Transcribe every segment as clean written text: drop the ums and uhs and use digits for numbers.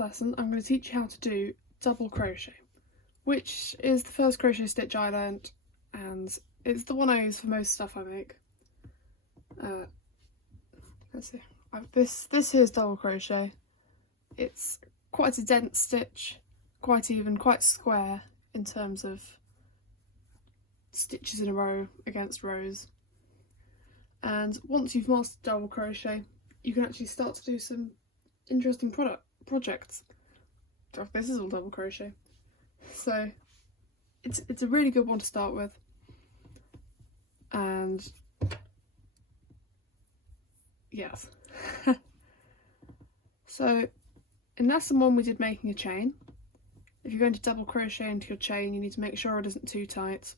lesson I'm going to teach you how to do double crochet, which is the first crochet stitch I learned, and it's the one I use for most stuff I make. Let's see. This here is double crochet. It's quite a dense stitch, quite even, quite square in terms of stitches in a row against rows. And once you've mastered double crochet, you can actually start to do some interesting projects. This is all double crochet, so it's a really good one to start with. And yes. So in lesson 1 we did making a chain. If you're going to double crochet into your chain, you need to make sure it isn't too tight,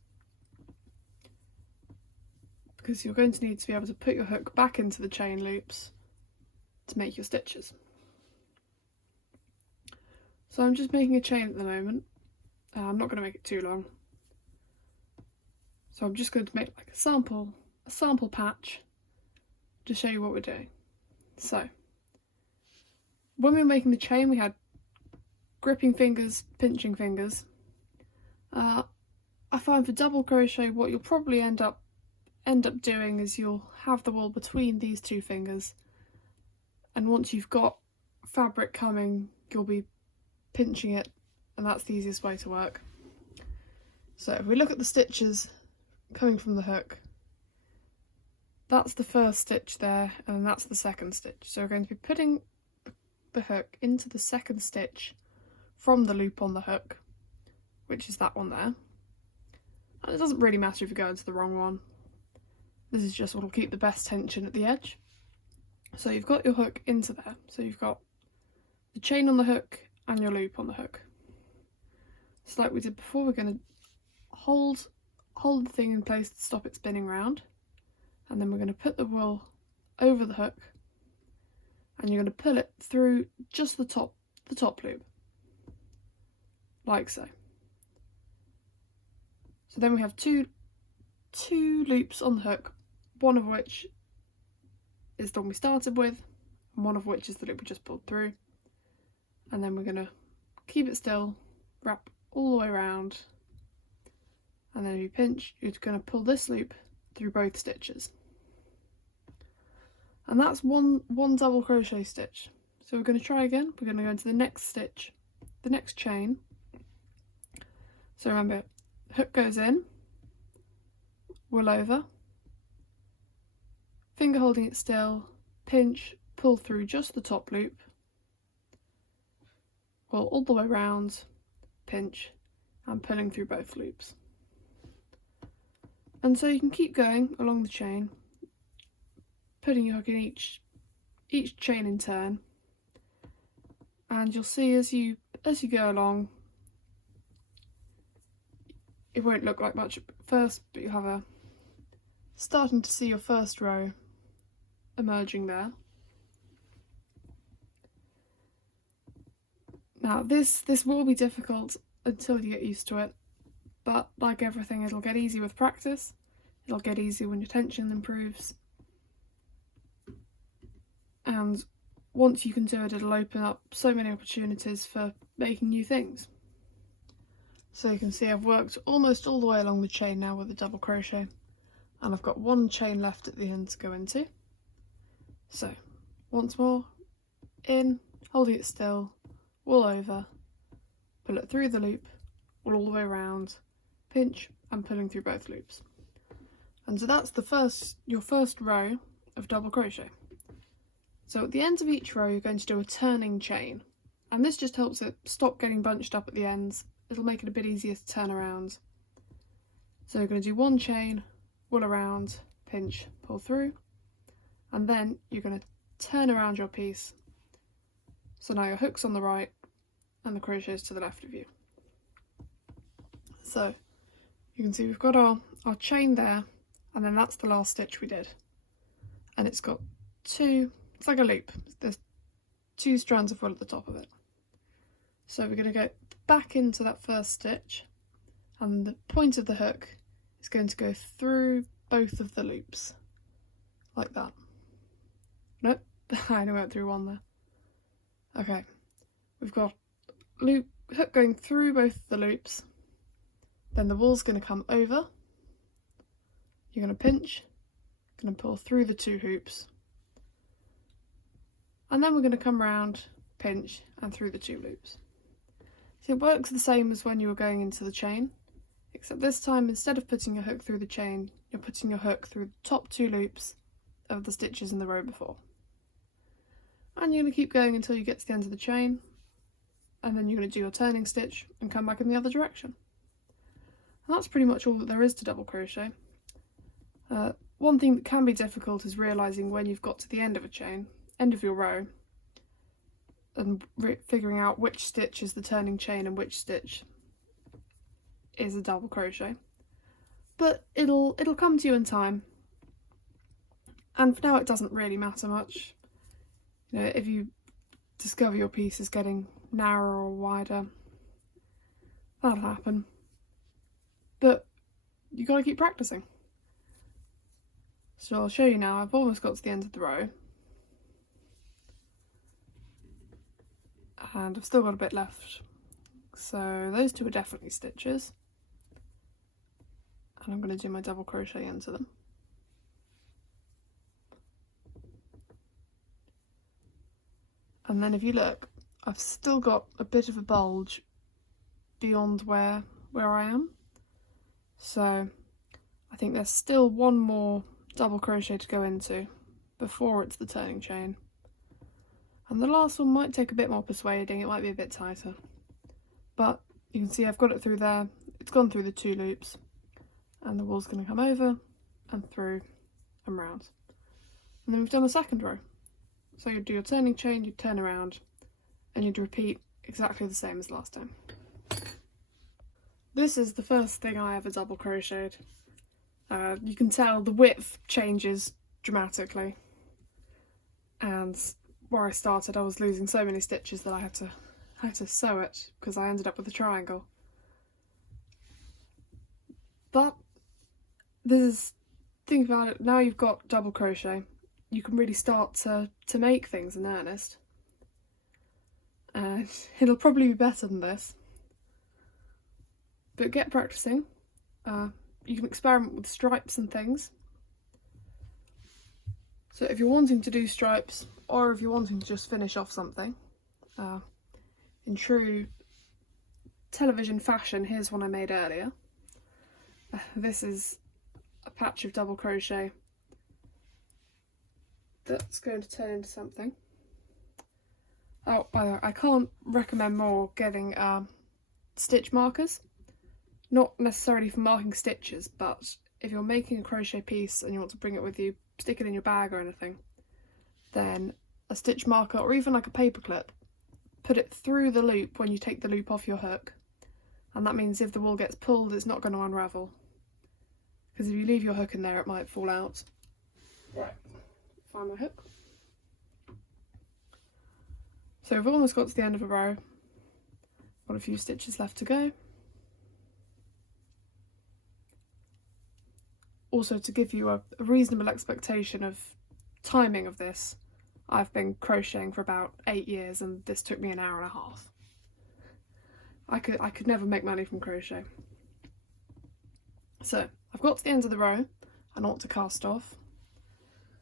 because you're going to need to be able to put your hook back into the chain loops to make your stitches. So I'm just making a chain at the moment. I'm not going to make it too long. So I'm just going to make like a sample patch to show you what we're doing. So when we were making the chain, we had gripping fingers, pinching fingers. I find for double crochet what you'll probably end up doing is you'll have the wool between these two fingers, and once you've got fabric coming, you'll be pinching it, and that's the easiest way to work. So if we look at the stitches coming from the hook, that's the first stitch there, and then that's the second stitch. So we're going to be putting the hook into the second stitch from the loop on the hook, which is that one there. And it doesn't really matter if you go into the wrong one. This is just what will keep the best tension at the edge. So you've got your hook into there. So you've got the chain on the hook and your loop on the hook. So like we did before, we're going to hold the thing in place to stop it spinning round, and then we're going to put the wool over the hook, and you're going to pull it through just the top loop, like so. So then we have two loops on the hook, one of which is the one we started with, and one of which is the loop we just pulled through. And then we're going to keep it still, wrap all the way around, and then if you pinch, you're going to pull this loop through both stitches. And that's one double crochet stitch. So we're going to try again. We're going to go into the next stitch, the next chain. So remember, hook goes in, wool over, finger holding it still, pinch, pull through just the top loop, wool all the way around, pinch, and pulling through both loops. And so you can keep going along the chain, putting your hook in each chain in turn, and you'll see as you go along, it won't look like much at first, but you'll have starting to see your first row emerging there. Now this will be difficult until you get used to it, but like everything, it'll get easy with practice. It'll get easy when your tension improves, and once you can do it, it'll open up so many opportunities for making new things. So you can see I've worked almost all the way along the chain now with a double crochet, and I've got one chain left at the end to go into. So once more, in, holding it still, wool over, pull it through the loop, wool all the way around, pinch, and pulling through both loops. And so that's your first row of double crochet. So at the end of each row, you're going to do a turning chain, and this just helps it stop getting bunched up at the ends. It'll make it a bit easier to turn around. So you're going to do one chain, wool around, pinch, pull through, and then you're going to turn around your piece. So now your hook's on the right and the crochet is to the left of you. So you can see we've got our chain there, and then that's the last stitch we did. And it's got it's like a loop. There's 2 strands of wool at the top of it. So we're going to go back into that first stitch, and the point of the hook is going to go through both of the loops, like that. Nope, I only went through one there. Okay, we've got hook going through both the loops, then the wool's going to come over, you're going to pinch, going to pull through the 2 hoops, and then we're going to come around, pinch, and through the 2 loops. So it works the same as when you were going into the chain, except this time instead of putting your hook through the chain, you're putting your hook through the top 2 loops of the stitches in the row before. And you're going to keep going until you get to the end of the chain, and then you're going to do your turning stitch and come back in the other direction. And that's pretty much all that there is to double crochet. One thing that can be difficult is realising when you've got to the end of a chain, end of your row, and figuring out which stitch is the turning chain and which stitch is a double crochet. But it'll come to you in time, and for now it doesn't really matter much. You know, if you discover your piece is getting narrower or wider, that'll happen. But you gotta keep practicing. So I'll show you now. I've almost got to the end of the row, and I've still got a bit left. So those 2 are definitely stitches, and I'm going to do my double crochet into them. And then if you look, I've still got a bit of a bulge beyond where I am. So I think there's still one more double crochet to go into before it's the turning chain. And the last one might take a bit more persuading, it might be a bit tighter. But you can see I've got it through there, it's gone through the 2 loops, and the wool's going to come over and through and round. And then we've done the second row. So you'd do your turning chain, you'd turn around, and you'd repeat exactly the same as last time. This is the first thing I ever double crocheted. You can tell the width changes dramatically, and where I started I was losing so many stitches that I had to sew it because I ended up with a triangle. But think about it, now you've got double crochet, you can really start to make things in earnest, and it'll probably be better than this. But get practicing. You can experiment with stripes and things. So if you're wanting to do stripes, or if you're wanting to just finish off something, in true television fashion, here's one I made earlier. This is a patch of double crochet that's going to turn into something. Oh, by the way, I can't recommend more getting stitch markers. Not necessarily for marking stitches, but if you're making a crochet piece and you want to bring it with you, stick it in your bag or anything, then a stitch marker or even like a paper clip, put it through the loop when you take the loop off your hook, and that means if the wool gets pulled it's not going to unravel, because if you leave your hook in there it might fall out. Right, find my hook. So we've almost got to the end of a row, got a few stitches left to go. Also, to give you a reasonable expectation of timing of this, I've been crocheting for about 8 years and this took me an hour and a half. I could never make money from crochet. So I've got to the end of the row, I know what to cast off.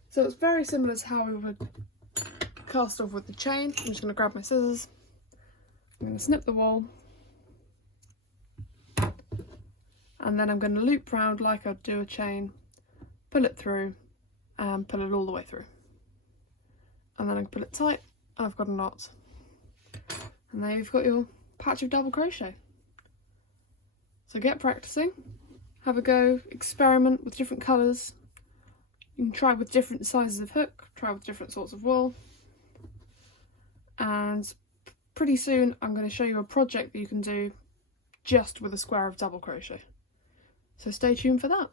So it's very similar to how we would cast off with the chain. I'm just going to grab my scissors, I'm going to snip the wool, and then I'm going to loop round like I'd do a chain, pull it through, and pull it all the way through. And then I can pull it tight, and I've got a knot. And there you've got your patch of double crochet. So get practicing, have a go, experiment with different colours. You can try with different sizes of hook, try with different sorts of wool. And pretty soon I'm going to show you a project that you can do just with a square of double crochet. So stay tuned for that.